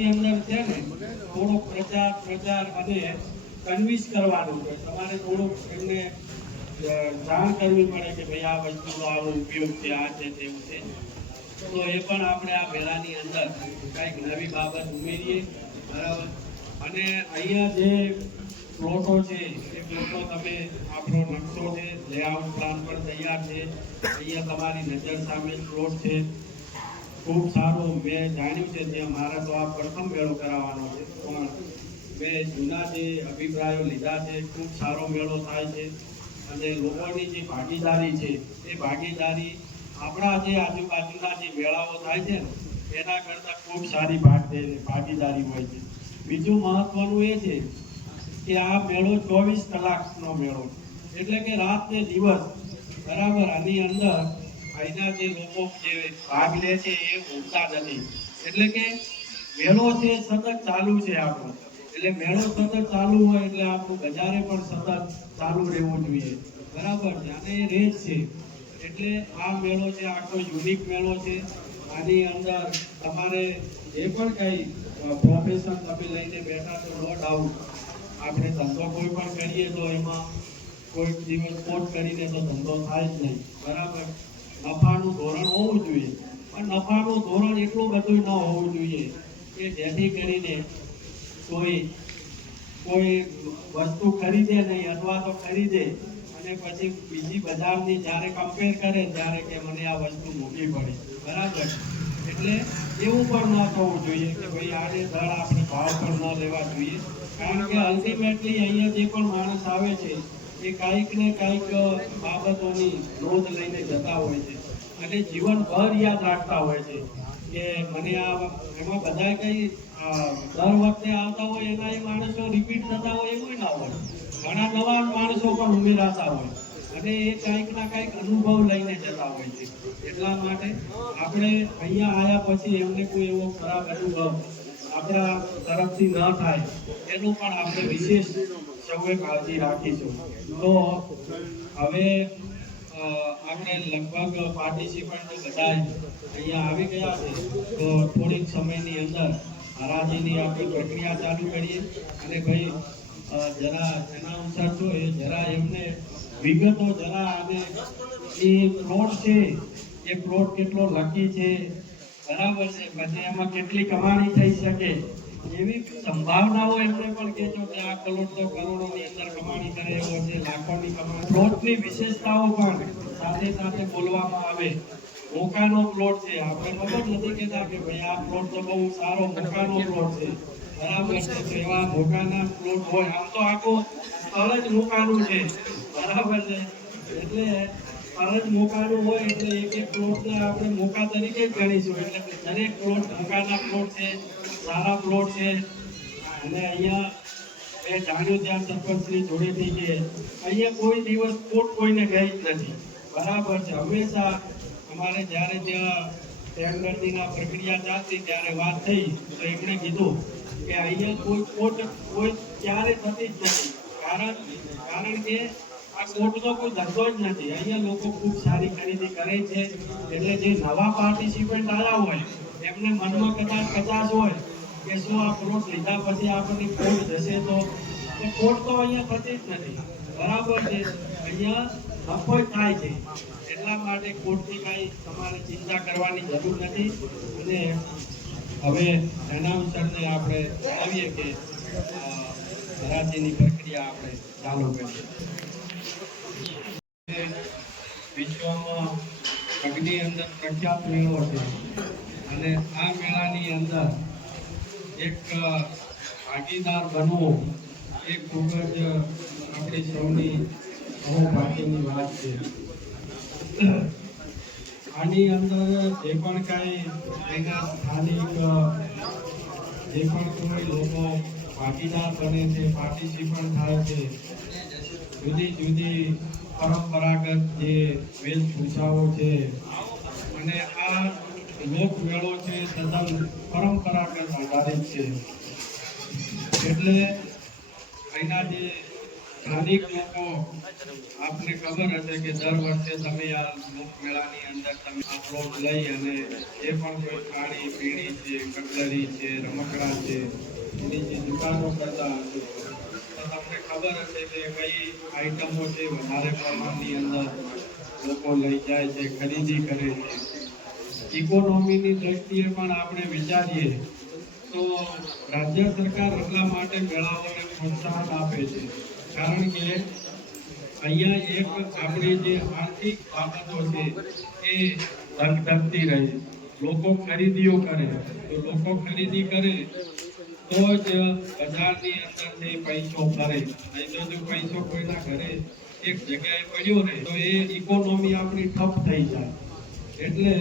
એમને નવી બાબત ઉમેરીએ. બરાબર? અને અહીંયા જે પ્લોટો છે, એ પ્લોટો તમે આપણો નકશો છે લેઆઉટ પ્લાન પણ તૈયાર છે. અહીંયા તમારી નજર સામે પ્લોટ છે. ખૂબ સારું. મેં જાણ્યું છે ત્યાં મારા તો આ પ્રથમ મેળો કરાવવાનો છે. પણ મેં જૂના જે અભિપ્રાયો લીધા છે. ખૂબ સારો મેળો થાય છે. અને લોકોની જે ભાગીદારી છે, એ ભાગીદારી આપણા જે આજુબાજુના જે મેળાઓ થાય છે એના કરતાં ખૂબ સારી ભાગ- ભાગીદારી હોય છે. બીજું મહત્વનું એ છે કે આ મેળો ચોવીસ કલાકનો મેળો છે. એટલે કે રાત ને દિવસ, બરાબર, આની અંદર અહીંના જે લોકો જે ભાગ લે છે એ ઊંઘતા નથી. એટલે કે મેળો છે સતત ચાલુ છે આપણો. એટલે મેળો સતત ચાલુ હોય એટલે આપણું બજારે પણ સતત ચાલુ રહેવું જોઈએ. બરાબર છે? અને એ રહે છે. એટલે આ મેળો છે, આખો યુનિક મેળો છે. આની અંદર તમારે જે પણ કંઈ પ્રોફેશન તમે લઈને બેઠા તો નો ડાઉટ આપણે ધંધો કોઈ પણ કરીએ તો એમાં કોઈ દિવસ કોટ કરીને તો ધંધો થાય જ નહીં. બરાબર? નફાનું ધોરણ હોવું જોઈએ. પણ નફાનું ધોરણ એટલું બધું ન હોવું જોઈએ કે જેથી કરીને કોઈ કોઈ વસ્તુ ખરીદે નહીં અથવા તો ખરીદે અને પછી બીજી બજારની જ્યારે કમ્પેર કરે ત્યારે કે મને આ વસ્તુ મોંઘી પડે. બરાબર? એટલે એવું પણ ન થવું જોઈએ કે ભાઈ આને દર આપણે ભાવ પણ ન લેવા જોઈએ. કારણ કે અલ્ટિમેટલી અહીંયા જે પણ માણસ આવે છે એ કાંઈક ને કાંઈક બાબતોની નોંધ લઈને જતા હોય છે. અને જીવનભર યાદ રાખતા હોય છે કે મને આ એમાં બધા કઈ દર વખતે આવતા હોય એના એ માણસો રિપીટ થતા હોય એવું ના હોય. ઘણા નવા માણસો પણ ઉમેરાતા હોય. અને એ કાંઈક ના કાંઈક અનુભવ લઈને જતા હોય છે. એટલા માટે આપણે અહીંયા આવ્યા પછી એમને કોઈ એવો ખરાબ અનુભવ આપણા તરફથી ન થાય. એનું પણ આપણે વિશેષ સૌએ કાળજી રાખીશું. તો હવે આપણે લગભગ પાર્ટિસિપન્ટ બધા અહીંયા આવી ગયા છે. તો થોડીક સમયની અંદર હરાજીની આપણે પ્રક્રિયા ચાલુ કરીએ. અને ભાઈ જરા જેના અનુસાર એ જરા એમને વિગતો જરા અને એ પ્લોટ છે, એ પ્લોટ કેટલો લકી છે, બરાબર છે? પછી એમાં કેટલી કમાણી થઈ શકે? એવી સંભાવનાઓ એમને પણ કહેજો કે આ કરોડ તો કરોડોની અંદર કમાણી કરે એવો છે, લાખોની કમાણી. પ્લોટની વિશેષતાઓ પણ સાથે સાથે બોલવામાં આવે. મોકાનો પ્લોટ છે. આપણે ખબર નથી કહેતા કે ભાઈ આ પ્લોટ તો બહુ સારો મોકાનો પ્લોટ છે. બરાબર છે. એવા મોકાના પ્લોટ હોય. આમ તો આખું સ્થળ જ મોકાનું છે. બરાબર છે. એટલે સ્થળ જ મોકાનું હોય એટલે એક એક પ્લોટને આપણે મોકા તરીકે જ ગણીશું. એટલે દરેક પ્લોટ મોકાના પ્લોટ છે. સારા પ્લોટ છે. અને અહીંયા મેં જાણ્યું ત્યાં સરપંચની જોડેથી કે અહીંયા કોઈ દિવસ ખોટ કોઈને ગઈ જ નથી. બરાબર છે. હંમેશા અમારે જ્યારે ત્યાં ટેન્ડરની પ્રક્રિયા ચાલતી, ત્યારે વાત થઈ, તો એમણે કીધું કે અહીંયા કોઈ ખોટ કોઈ ક્યારે થતી જ નથી. કારણ કારણ કે આ કોર્ટનો કોઈ ધંધો જ નથી. અહીંયા લોકો ખૂબ સારી ખરીદી કરે છે. એટલે જે નવા પાર્ટિસિપન્ટ આવ્યા હોય, એમને મનમાં કદાચ કદાચ હોય કે શું આ પ્લોટ લીધા પછી આપણને ખોટ જશે તો ખોટ તો અહીંયા થતી જ નથી. બરાબર છે. અહીંયા નફો થાય છે. એટલા માટે ખોટની કાંઈ તમારે ચિંતા કરવાની જરૂર નથી. અને હવે એનાઉન્સરને આપણે આવીએ કે હરાજીની પ્રક્રિયા આપણે ચાલુ કરીએ. વિશ્વમાં અગ્નિ અંદર પ્રખ્યાત મેળો છે. અને આ મેળાની અંદર એક ભાગીદાર બનવો, એ ખૂબ જ આપણે સૌની સૌભાગ્યની વાત છે. આની અંદર જે પણ કાંઈ એના સ્થાનિક જે પણ કોઈ લોકો ભાગીદાર બને છે, પાર્ટિસિપન્ટ થાય છે, જુદી જુદી પરંપરાગત જે વેશભૂષાઓ છે, અને આ લોકમેળો છે, તદ્દન પરંપરાગત આધારિત છે. એટલે અહીંના જે સ્થાનિક લોકો, આપને ખબર હશે કે દર વર્ષે તમે આ લોકમેળાની અંદર તમે આપણો લઈ અને જે પણ કોઈ ખાણી પીણી છે, કટલરી છે, રમકડા છે, એની જે દુકાનો કરતા હશે, તો તમને ખબર હશે કે કઈ આઈટમો છે વધારે પ્રમાણની અંદર લોકો લઈ જાય છે, ખરીદી કરે છે. ઇકોનોમીની દ્રષ્ટિએ પણ આપણે વિચારીએ, તો રાજ્ય સરકાર એટલા માટે મેળાઓને પ્રોત્સાહન આપે છે. કારણ કે અહીંયા એક આપણી જે આર્થિક બાબતો છે એ ધગધગતી રહે. લોકો ખરીદીઓ કરે. તો લોકો ખરીદી કરે, તો જ બજારની અંદરથી પૈસો ફરે નહીં જો પૈસો કોઈના ઘરે એક જગ્યાએ પડ્યો રહે, તો એ ઇકોનોમી આપણી ઠપ થઈ જાય. એટલે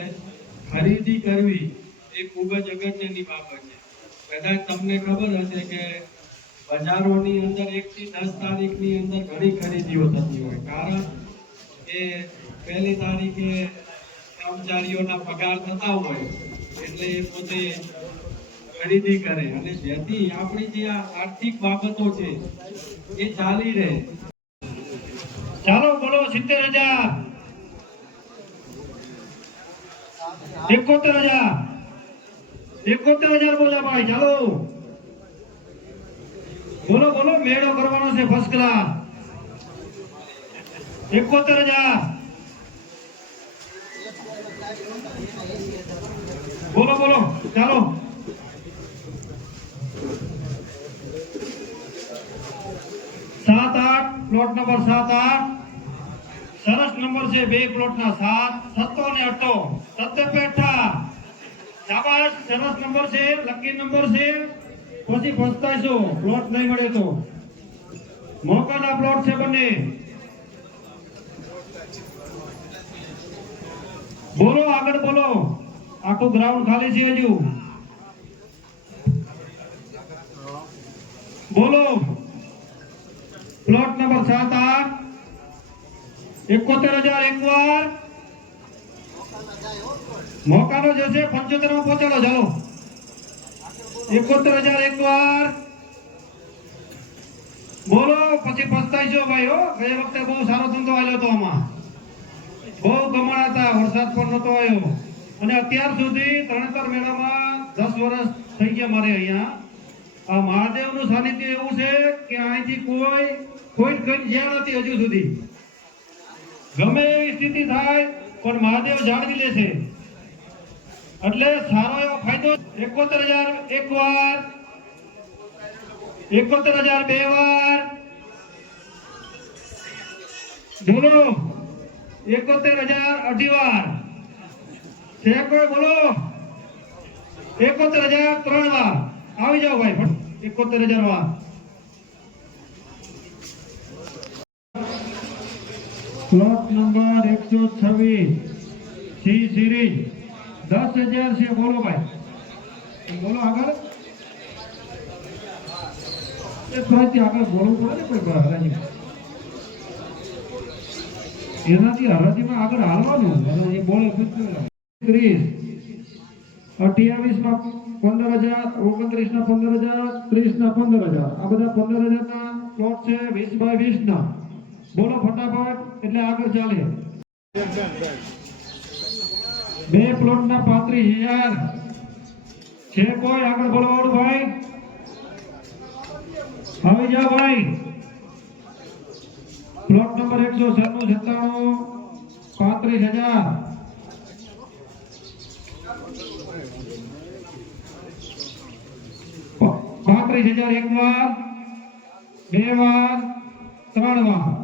ખરીદી કરવી એ ખૂબ જ અગત્યની બાબત છે. કદાચ તમને ખબર હશે કે બજારોની અંદર એક થી દસ તારીખની અંદર ઘણી ખરીદીઓ થતી હોય. કારણ કે પહેલી તારીખે કર્મચારીઓના પગાર થતા હોય એટલે એ પોતે ખરીદી કરે. અને જેથી આપણી જે આર્થિક બાબતો છે એ ચાલી રહે. ચાલો બોલો સિત્તેર હજાર. એકોતેર હજાર. એકોતેર હજાર બોલ્યા ભાઈ, ચાલો. બોલો બોલો, મેળો કરવાનો છે ફર્સ્ટ ક્લાસ એકોતેર હજાર. બોલો બોલો, ચાલો. સાત આઠ પ્લોટ નંબર સાત આઠ. સરસ નંબર છે બે પ્લોટના સાત, સત્તો ને અઠ્ઠો. સત્તે પેઠા. શાબાશ, સરસ નંબર છે, લકી નંબર છે. પછી પસ્તાઈશો પ્લોટ નહીં મળે તો. મોકાના પ્લોટ છે બંને. બોલો, આગળ બોલો. આખું ગ્રાઉન્ડ ખાલી છે હજુ. બોલો. પ્લોટ નંબર સાત, આઠ. એકોતેર હજાર એક વાર મોકાનો જે છે પંચોતેરમાં પહોંચાડો, ચાલો. એકોતેર હજાર એક વાર બોલો, પછી પસ્તાઈશો ભાઈ, હો. ગયા વખતે બહુ સારો ધંધો આવ્યો હતો આમાં. બહુ કમાણા હતા, વરસાદ પણ નતો આવ્યો. અને અત્યાર સુધી ત્રણેતર મેળામાં દસ વર્ષ થઈ ગયા મારે અહીંયા. આ મહાદેવનું સાનિધ્ય એવું છે કે અહીંથી કોઈ કઈ જ્યાં નથી હજુ સુધી. ગમે એવી સ્થિતિ થાય, પણ મહાદેવ જાળવી લે છે. એટલે સારો એવો ફાયદો, એકોતેર હજાર એક વાર એકોતેર હજાર બે વાર બોલો, એકોતેર હજાર અઢી વાર કોઈ બોલો, એકોતેર હજાર ત્રણ વાર આવી જાઓ ભાઈ એકોતેર હજાર વાર. પ્લોટ નંબર એકસો છવ્વીસ. સી સિરીઝ દસ હજાર છે. બોલો ભાઈ. બોલો આગળ. એ થોડી આગળ બોલવું પડે ને કોઈ એનાથી હરાજીમાં આગળ હાલવાનું. ત્રીસ. અઠ્યાવીસ પંદર હજાર ઓગણત્રીસ પંદર હજાર ત્રીસ પંદર હજાર. આ બધા પંદર હજાર ના પ્લોટ છે. વીસ બાય વીસ ના બોલો ફટાફટ. એટલે આગળ ચાલે. બે પ્લોટ ના પાંત્રીસ હજાર. છે કોઈ આગળ બોલવાળું ભાઈ? આવી જાઓ ભાઈ. પ્લોટ નંબર એકસો છન્નું સત્તાણું. પાંત્રીસ હજાર. પાંત્રીસ હજાર એક વાર બે વાર, ત્રણ વાર.